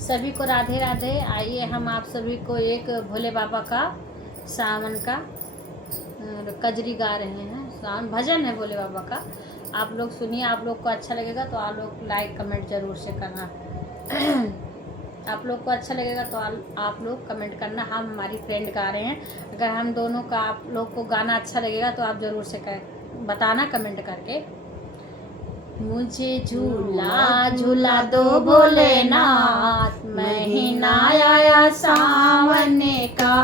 सभी को राधे राधे। आइए हम आप सभी को एक भोले बाबा का सावन का कजरी गा रहे हैं। सावन भजन है भोले बाबा का। आप लोग सुनिए, आप लोग को अच्छा लगेगा तो आप लोग लाइक कमेंट जरूर से करना। आप लोग को अच्छा लगेगा तो आप लोग कमेंट करना। हम हमारी फ्रेंड गा रहे हैं। अगर हम दोनों का आप लोग को गाना अच्छा लगेगा तो आप ज़रूर से बताना कमेंट करके। मुझे झूला झूला दो भोलेनाथ, महीना आया सावन का।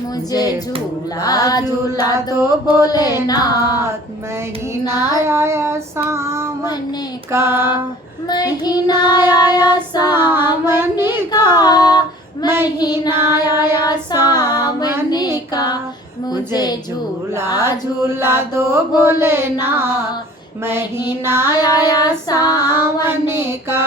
मुझे झूला झूला दो भोलेनाथ, महीना आया सावन का। महीना आया सावन का, महीना आया सावन का। मुझे झूला झूला दो भोलेनाथ, महीना आया सावन का।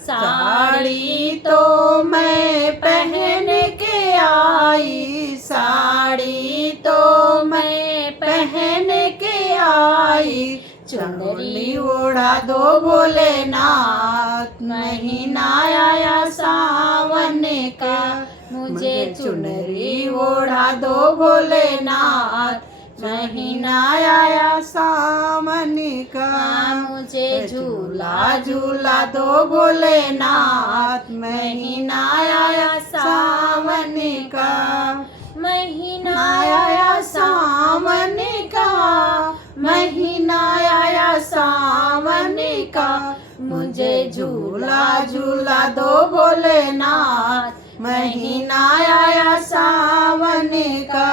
साड़ी तो मैं पहन के आई, साड़ी तो मैं पहन के आई। चुनरी ओढ़ा दो भोलेनाथ, महीना आया सावन का। मुझे चुनरी ओढ़ा दो भोलेनाथ, महीना आया सावन का। मुझे झूला झूला दो भोलेनाथ, महीना आया सावन का। महीना आया सावन का, महीना आया सावन का। मुझे झूला झूला दो भोलेनाथ, महीना आया सावन का।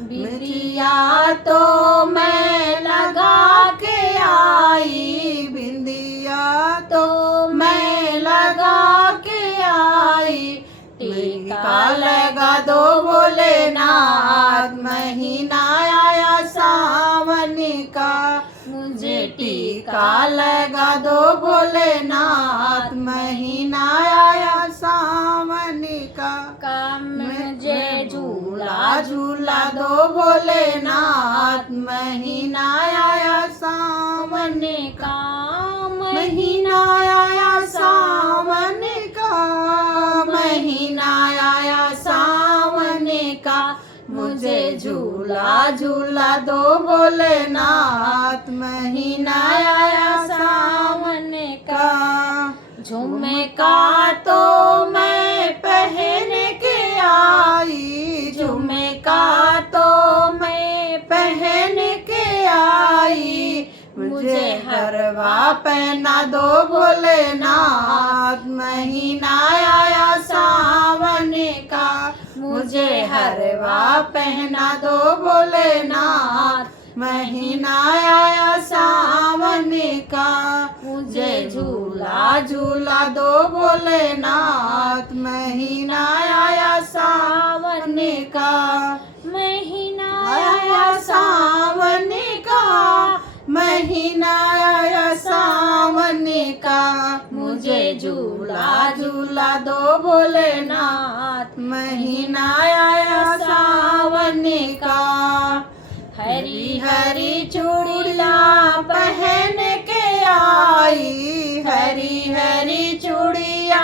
बिंदिया तो मैं लगा के आई, बिंदिया तो मैं लगा के आई। टीका लगा दो भोलेनाथ, महीना आया सावन का। मुझे टीका लगा दो भोलेनाथ, महीना आया सावन का। मुझे झूला झूला दो भोलेनाथ, महीना आया सावन का। महीना आया सावन का, महीना आया सावन का। मुझे झूला झूला दो भोलेनाथ, महीना आया सावन का। झुमका तो मैं पहन के आई, झुमका तो मैं पहन के आई। मुझे हरवा पहना दो भोलेनाथ, महीना आया सावन का। मुझे हरवा पहना दो भोलेनाथ, महीना आया सावन का। मुझे झूला झूला दो भोलेनाथ, महीना आया सावन का। महीना आया सावन का, महीना आया सावन का। मुझे झूला झूला दो भोलेनाथ, महीना आया सावन का। हरी हरी चूड़िया पहन के आई, हरी हरी चूड़िया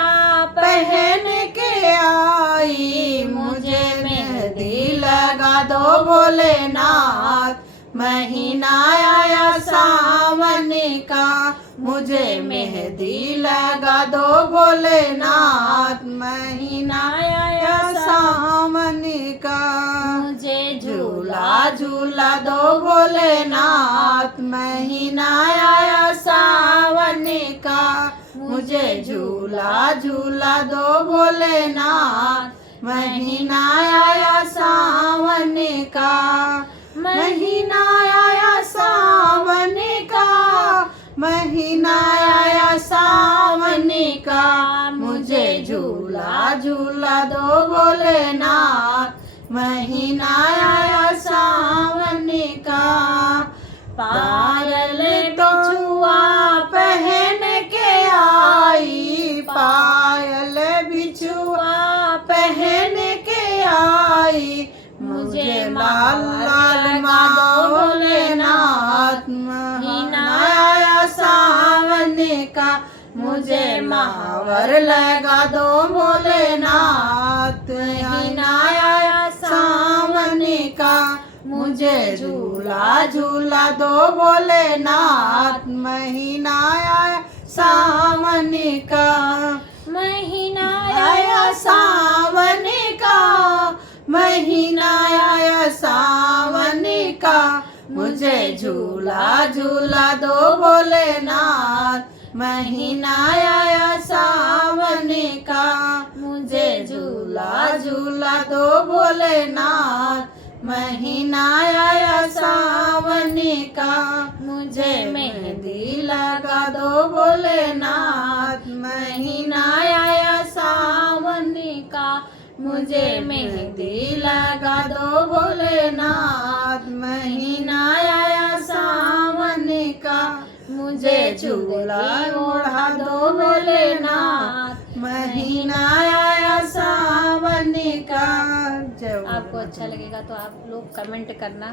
पहन के आई। मुझे मेहंदी लगा दो भोलेनाथ, महीना आया सावन का। मुझे मेहंदी लगा दो भोलेनाथ, महीना आया सावन का। मुझे झूला झूला दो भोलेनाथ, महीना आया सावन का। मुझे झूला झूला दो भोलेनाथ, महीना आया सावन का। महीना आया सावन का, महीना आया सावन का। मुझे झूला झूला दो भोलेनाथ, महीना आया सावन का। पायल बिछुआ पहन के आई, पायल बिछुआ पहन के आई। मुझे लाल लाल भोलेनाथ, महीना आया सावन का। मुझे मुझे महावर लगा दो भोलेनाथ। महीना आया सावन का मुझे झूला झूला दो भोलेनाथ। महीना आया सावन का, महीना आया सावन का, महीना आया सावन का, मुझे झूला झूला दो भोलेनाथ। महीना आया सावन का, मुझे झूला झूला दो भोलेनाथ। महीना आया सावन का, मुझे मेहंदी लगा दो भोलेनाथ। महीना आया सावन का, मुझे मेहंदी लगा दो भोलेनाथ। महीना आया सावन का, मुझे झूला ओढ़ा दो भोलेनाथ। महीना आया सावन का। जय आपको अच्छा लगेगा तो आप लोग कमेंट करना।